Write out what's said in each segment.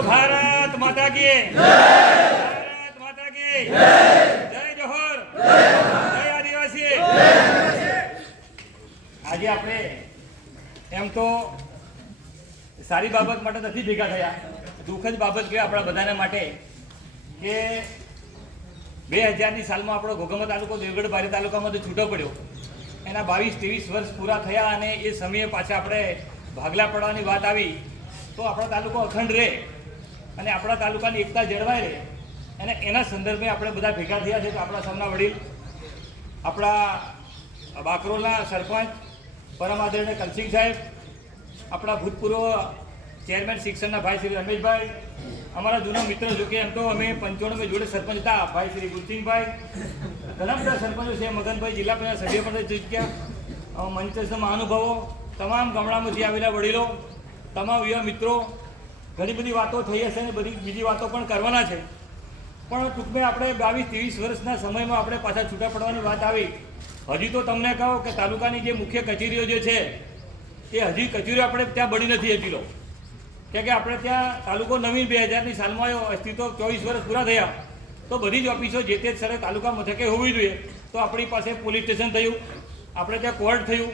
बोलो भारत माता की भारत माता की जय जोहर जय आदिवासी। आज આપણે એમ તો સારી બાબત માટે નથી ભેગા થયા, દુઃખદ બાબત કે આપણા બધાને માટે કે 2000ની સાલમાં આપણો ઘોઘંબા તાલુકો દેવગઢ બારી તાલુકામાંથી છૂટો પડ્યો। એના 22-23 વર્ષ પૂરા થયા અને એ સમયે પાછા આપણે ભાગલા પડવાની વાત આવી તો આપણો તાલુકો અખંડ રહે અને આપણા તાલુકાની એકતા જળવાઈ રહે અને એના સંદર્ભે આપણે બધા ભેગા થયા છે। તો આપણા સૌના વડીલ, આપણા બાકરોલના સરપંચ પરમ આદરણીય કલસિંહ સાહેબ, આપણા ભૂતપૂર્વ ચેરમેન શિક્ષણના ભાઈ શ્રી રમેશભાઈ, અમારા જૂના મિત્ર, જો કે એમ તો અમે 95 જોડે સરપંચ હતા, ભાઈ શ્રી ગુલસિંહભાઈ, ઘણા બધા સરપંચો છે, મગનભાઈ જિલ્લા પંચાયત સભ્ય પણ થઈ ચૂક્યા, મંચસ્થ મહાનુભાવો, તમામ ગામડામાંથી આવેલા વડીલો, તમામ યુવા મિત્રો, ઘણી બધી વાતો થઈ હશે અને બધી બીજી વાતો પણ કરવાના છે। પણ ટૂંકમાં આપણે 22-23 વર્ષના સમયમાં આપણે પાછા છૂટા પડવાની વાત આવી। હજી તો તમને કહો કે તાલુકાની જે મુખ્ય કચેરીઓ જે છે એ હજી કચેરીઓ આપણે ત્યાં બની નથી હજી લો, કે આપણે ત્યાં તાલુકો નવીન 2000ની સાલમાં આવ્યો, અસ્તિત્વ 24 વર્ષ પૂરા થયા તો બધી જ ઓફિસો જે તે સ્થળે તાલુકા મથકે હોવી જોઈએ। તો આપણી પાસે પોલીસ સ્ટેશન થયું, આપણે ત્યાં કોર્ટ થયું,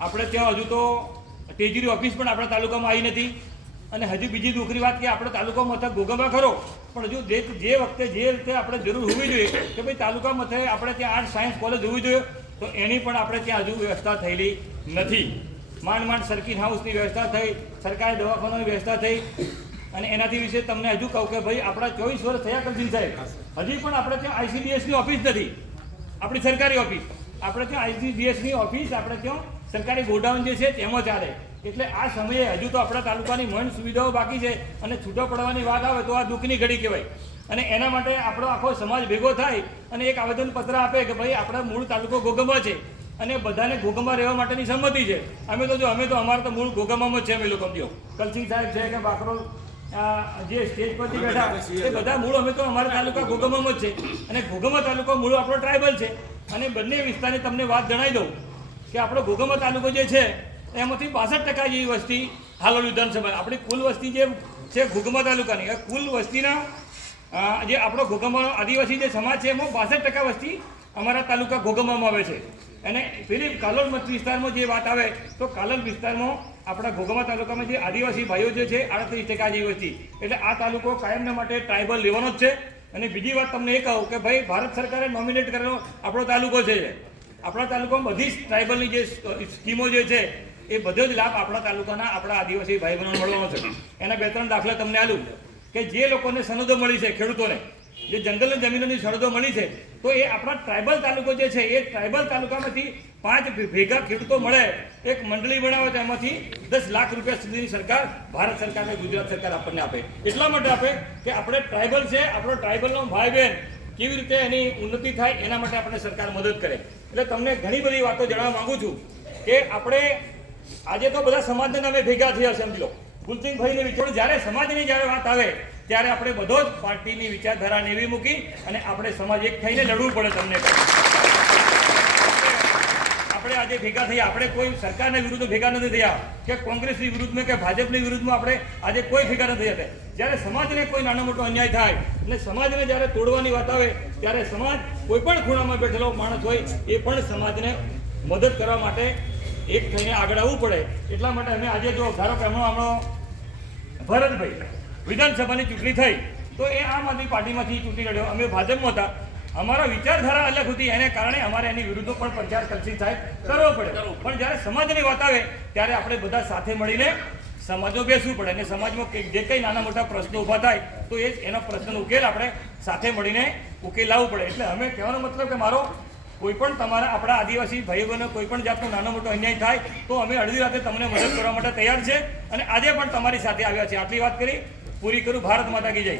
આપણે ત્યાં હજુ તો ટેજરી ઓફિસ પણ આપણા તાલુકામાં આવી નથી અને હજી બીજી દુઃખની વાત કે આપણો તાલુકા મથક ઘોઘંબા ખરો પણ હજુ જે વખતે જે રીતે આપણે જરૂર હોવી જોઈએ કે ભાઈ તાલુકા મથકે આપણે ત્યાં આર્ટ્સ સાયન્સ કોલેજ હોવી જોઈએ તો એની પણ આપણે ત્યાં હજુ વ્યવસ્થા થયેલી નથી। માંડ સર્કિટ હાઉસની વ્યવસ્થા થઈ, સરકારી દવાખાનાની વ્યવસ્થા થઈ અને એનાથી વિશે તમને હજુ કહું કે ભાઈ આપણા 24 વર્ષ થયા કલસિંહ સાહેબ, હજી પણ આપણે ત્યાં ICDSની ઓફિસ નથી, આપણી સરકારી ઓફિસ, આપણે ત્યાં ICDSની ઓફિસ, આપણે ત્યાં સરકારી ગોડાઉન જે છે તેમાં ચાલે। એટલે આ સમયે હજુ તો આપણા તાલુકાની મન સુવિધાઓ બાકી છે અને છૂટો પડવાની વાત આવે તો આ દુઃખની ઘડી કહેવાય અને એના માટે આપણો આખો સમાજ ભેગો થાય અને એક આવેદનપત્ર આપે કે ભાઈ આપણા મૂળ તાલુકો ઘોઘંબા છે અને બધાને ઘોઘંબા રહેવા માટેની સંમતિ છે। અમે તો અમારે તો મૂળ ઘોઘંબામાં જ છે। અમે લોકો જો કલસિંહ સાહેબ છે કે બાકરોલ જે સ્ટેજ પરથી બેઠા એ બધા મૂળ અમે તો અમારા તાલુકા ઘોઘંબામાં જ છે અને ઘોઘંબા તાલુકો મૂળ આપણો ટ્રાઇબલ છે અને બંને વિસ્તારની તમને વાત જણાવી દઉં કે આપણો ઘોઘંબા તાલુકો જે છે એમાંથી 62% જેવી વસ્તી હાલોલ વિધાનસભા, આપણી કુલ વસ્તી જે છે ઘોઘંબા તાલુકાની, કુલ વસ્તીના જે આપણો ઘોઘંબાનો આદિવાસી જે સમાજ છે એમાં 62% વસ્તી અમારા તાલુકા ઘોઘંબામાં આવે છે અને પેલી કાલોલ મત વિસ્તારમાં જે વાત આવે તો કાલોલ વિસ્તારમાં આપણા ઘોઘંબા તાલુકામાં જે આદિવાસી ભાઈઓ જે છે 38% જેવી વસ્તી, એટલે આ તાલુકો કાયમના માટે ટ્રાઇબલ લેવાનો જ છે। અને બીજી વાત તમને એ કહું કે ભાઈ ભારત સરકારે નોમિનેટ કરેલો આપણો તાલુકો છે, આપણા તાલુકામાં બધી જ ટ્રાઇબલની જે સ્કીમો જે છે એ બધો જ લાભ આપણા તાલુકાના આપણા આદિવાસી ભાઈ બહેનોને મળવાનો છે। એના 2-3 દાખલા તમને આલું કે જે લોકોને સનદો મળી છે, ખેડૂતોને જે જંગલની જમીનોની સનદો મળી છે તો એ આપણા ટ્રાઇબલ તાલુકો જે છે એ ટ્રાઇબલ તાલુકામાંથી 5 ભેગા ખેડૂતો મળે, એક મંડળી બનાવે તો એમાંથી 10 લાખ રૂપિયા સુધીની સરકાર, ભારત સરકાર અને ગુજરાત સરકાર આપણને આપે। એટલા માટે આપે કે આપણે ટ્રાઇબલ છે, આપણો ટ્રાઇબલનો ભાઈ બહેન કેવી રીતે એની ઉન્નતિ થાય એના માટે આપણે સરકાર મદદ કરે। એટલે તમને ઘણી બધી વાતો જણાવવા માંગુ છું કે આપણે આજે તો બધા સમાજને અમે ભેગા થયા સમજી લો, ગુલસિંહભાઈને વિચાર જ્યારે સમાજની જ્યારે વાત આવે ત્યારે આપણે બધો જ પાર્ટીની વિચારધારા નેવી મૂકી અને આપણે સમાજ એક થઈને લડવું પડે। તમને આપણે આજે ભેગા થયા, આપણે કોઈ સરકારના વિરુદ્ધ ભેગા નથી થયા કે કોંગ્રેસની વિરુદ્ધમાં કે ભાજપની વિરુદ્ધમાં આપણે આજે કોઈ ભેગા નથી થયા। જ્યારે સમાજને કોઈ નાનો મોટો અન્યાય થાય એટલે સમાજને જ્યારે તોડવાની વાત આવે ત્યારે સમાજ કોઈ પણ ખૂણામાં બેઠેલો માણસ હોય એ પણ સમાજને મદદ કરવા માટે એક થઈને આગળ આવવું પડે। એટલા માટે અમે આજે જો ધારો કે હમણાં ભરતભાઈ વિધાનસભાની ચૂંટણી થઈ તો એ આમ આદમી પાર્ટીમાંથી ચૂંટણી લડ્યો, અમે ભાજપમાં હતા, અમારા વિચારધારા અલગ હતી, એને કારણે અમારે એની વિરુદ્ધ પણ પ્રચાર કલસિંહ સાહેબ કરવો પડે। પણ જ્યારે સમાજની વાત આવે ત્યારે આપણે બધા સાથે મળીને સમાજમાં બેસવું પડે અને સમાજમાં જે કંઈ નાના મોટા પ્રશ્નો ઊભા થાય તો એ એનો પ્રશ્નનો ઉકેલ આપણે સાથે મળીને ઉકેલ લાવવું પડે। એટલે અમે કહેવાનો મતલબ કે મારો કોઈ પણ તમારા આપણા આદિવાસી ભાઈ બહેનો કોઈ પણ જાતનો નાનો મોટો અન્યાય થાય તો અમે અડધી રાતે તમને મદદ કરવા માટે તૈયાર છે અને આજે પણ તમારી સાથે આવ્યા છે। આટલી વાત કરી પૂરી કરું। ભારત માતા કી જય।